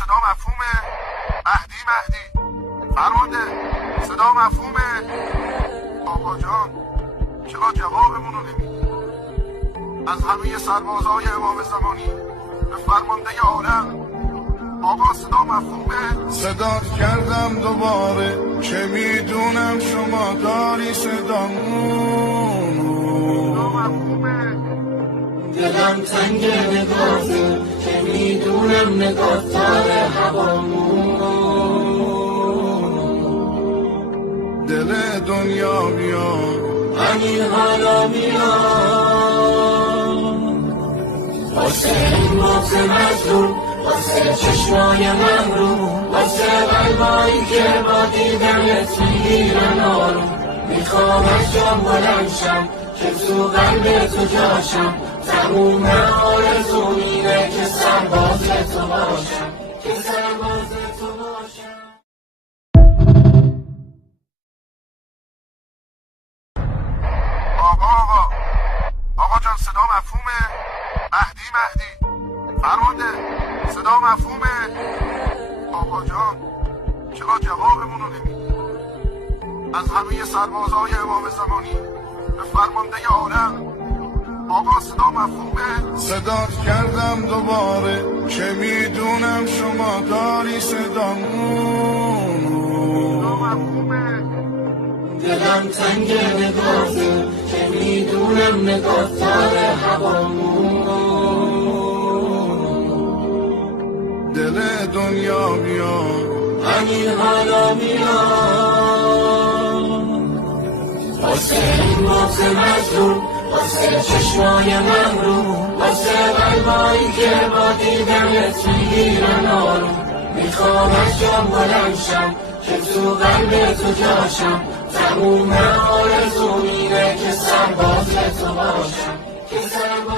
صدا مفهومه؟ مهدی فرمانده صدا مفهومه؟ آقا جان چرا جوابمونو نمیدی؟ از همه سربازای امام زمانی به فرمانده عالم آقا صدا مفهومه؟ صدات کردم دوباره که میدونم شما داری صدامون. صدا مفهومه؟ دلم تنگ نگاته که میدونم نگاه تاره هوامون. دل دنیا بیا همین حالا میاد واسه این مغز مظلوم، واسه چشمای محروم، واسه قلبایی که با دیدنت میگیرن آروم. میخوام از جام بلند شم که تو قلب تو جاشم، تموم آرزوم اینه که سرباز تو باشم، که سرباز تو باشم. آقا جان صدا مفهومه؟ مهدی فرمانده صدا مفهومه؟ آقا جان چرا جوابمونو نمیدی؟ از همه سربازای امام زمانی به فرمانده عالم آقا صدا مفهومه؟ صدات کردم دوباره که میدونم شما داری صدامون. صدا مفهومه؟ دلم تنگ نگاته که میدونم نگاه تاره هوامون. دل دنیا بیا همین حالا میاد واسه این مغز مظلوم، واسه چشمای محروم، واسه قلبایی که با دیدنت میگیرن آروم. میخوام از جام بلند شم که تو قلب تو جاشم، تموم آرزوم اینه که سرباز تو باشم، که سرباز